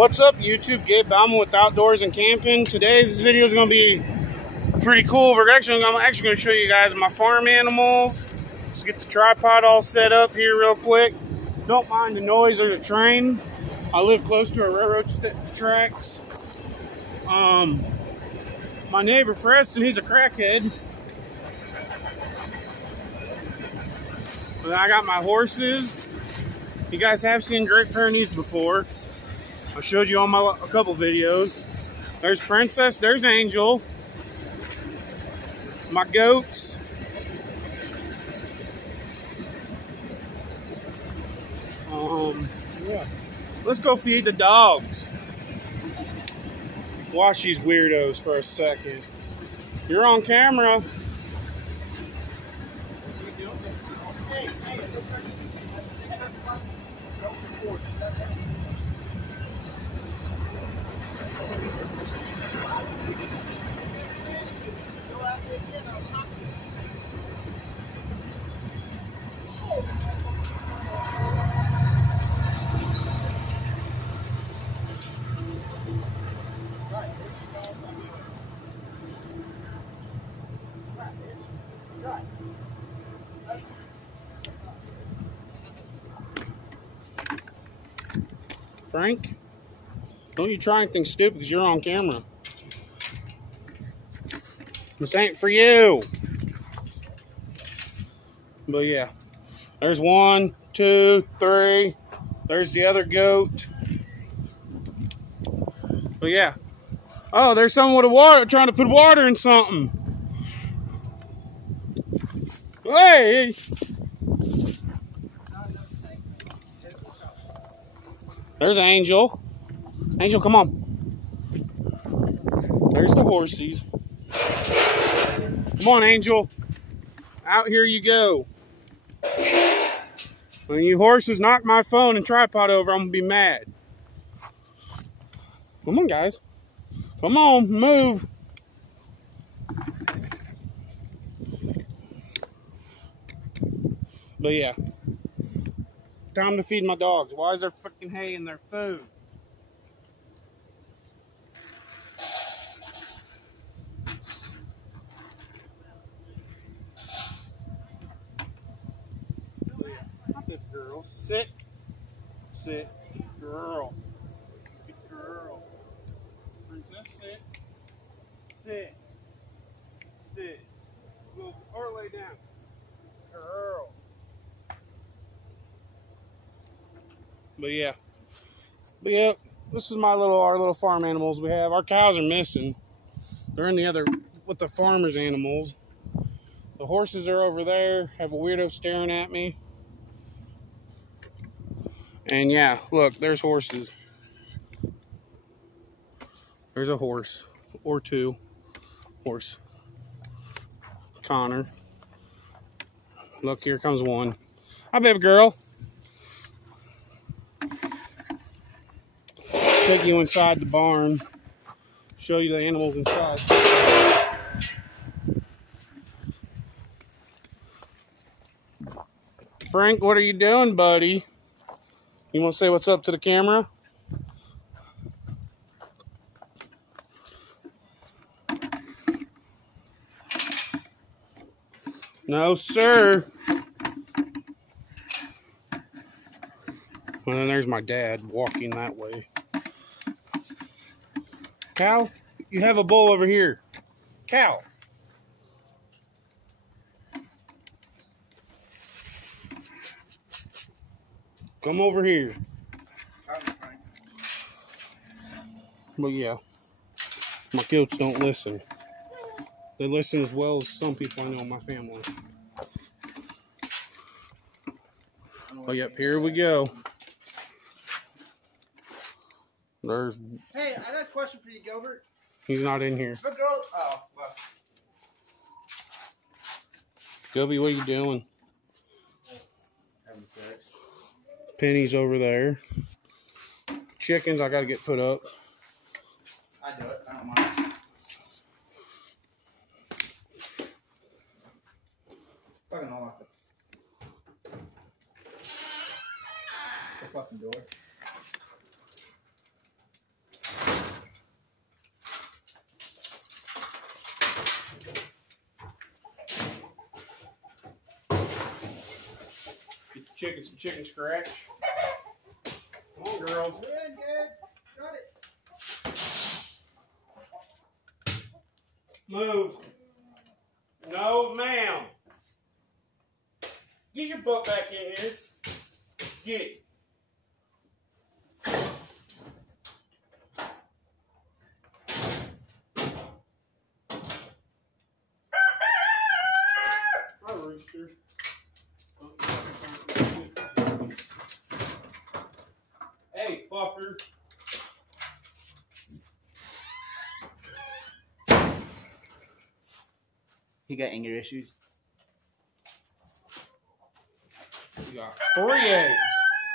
What's up, YouTube? Gabe Bauman with Outdoors and Camping. Today's video is going to be pretty cool. I'm actually going to show you guys my farm animals. Let's get the tripod all set up here real quick. Don't mind the noise. There's a train. I live close to a railroad tracks. My neighbor Preston, he's a crackhead. But I got my horses. You guys have seen Great Pyrenees before. I showed you on a couple videos. There's Princess, there's Angel. My goats. Yeah. Let's go feed the dogs. Watch these weirdos for a second. You're on camera. Frank, don't you try anything stupid because you're on camera. This ain't for you. But yeah, there's 1, 2, 3. There's the other goat. But yeah. Oh, there's someone with a water trying to put water in something. Hey! There's Angel. Angel, come on. There's the horsies. Come on, Angel. Out here you go. When you horses knock my phone and tripod over, I'm going to be mad. Come on, guys. Come on, move. But yeah. Time to feed my dogs. Why is there freaking hay in their food? My good girls. Sit. Sit. Good girl. Good girl. Princess, sit. Sit. Sit. Go or lay down. Girl. But yeah, this is our little farm animals we have. Our cows are missing. They're in the other with the farmers' animals. The horses are over there. Have a weirdo staring at me. And yeah, look, there's horses. There's a horse or two. Horse. Connor. Look, here comes one. Hi, baby girl. Take you inside the barn, show you the animals inside. Frank, what are you doing, buddy? You want to say what's up to the camera? No, sir. Well, then there's my dad walking that way. Cal, you have a bowl over here. Cal. Come over here. But yeah, my goats don't listen. They listen as well as some people I know in my family. Oh, yep, here we go. There's. Hey, I got a question for you, Gilbert. He's not in here. The girl. Oh, well. Gubby, what are you doing? Having sex. Penny's over there. Chickens, I gotta get put up. I do it. I don't mind. Fucking don't like it. The fucking door. Some chicken scratch. Come on, girls. Good, good. Shut it. Move. No, ma'am. Get your butt back in here. Get it. Hi, rooster. Hey, fucker. He got anger issues. You got 3 eggs.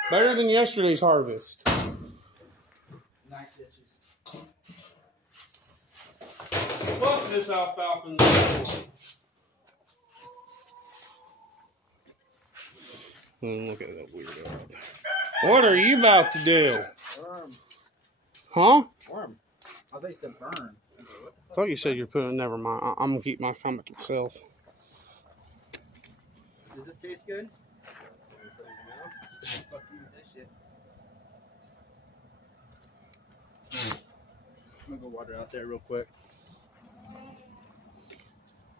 Better than yesterday's harvest. Nice itches. Fuck this alfalfa in the floor. Look at that weirdo. What are you about to do? Worm. Huh? Worm. I thought you said burn. I thought you said you're putting. Never mind. I'm gonna keep my comment to myself. Does this taste good? Fuck you with this shit. I'm gonna go water out there real quick.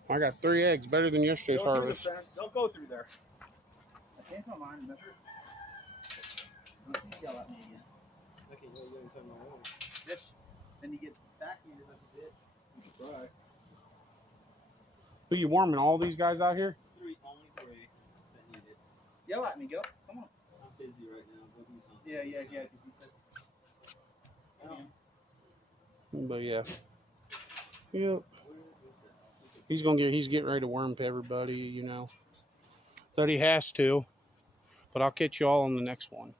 I got 3 eggs. Better than yesterday's harvest. Don't go through there. I changed my mind, remember? Don't you yell at me again. Okay, well, you're gonna my own. Bitch. Then you get backhanded like a bitch. You can try. Who you warming? All these guys out here? Only three that need it. Yell at me, go. Come on. I'm busy right now. Go do something. Yeah. Cause you said, But yeah. Yep. He's getting ready to worm to everybody, you know. That he has to. But I'll catch you all on the next one.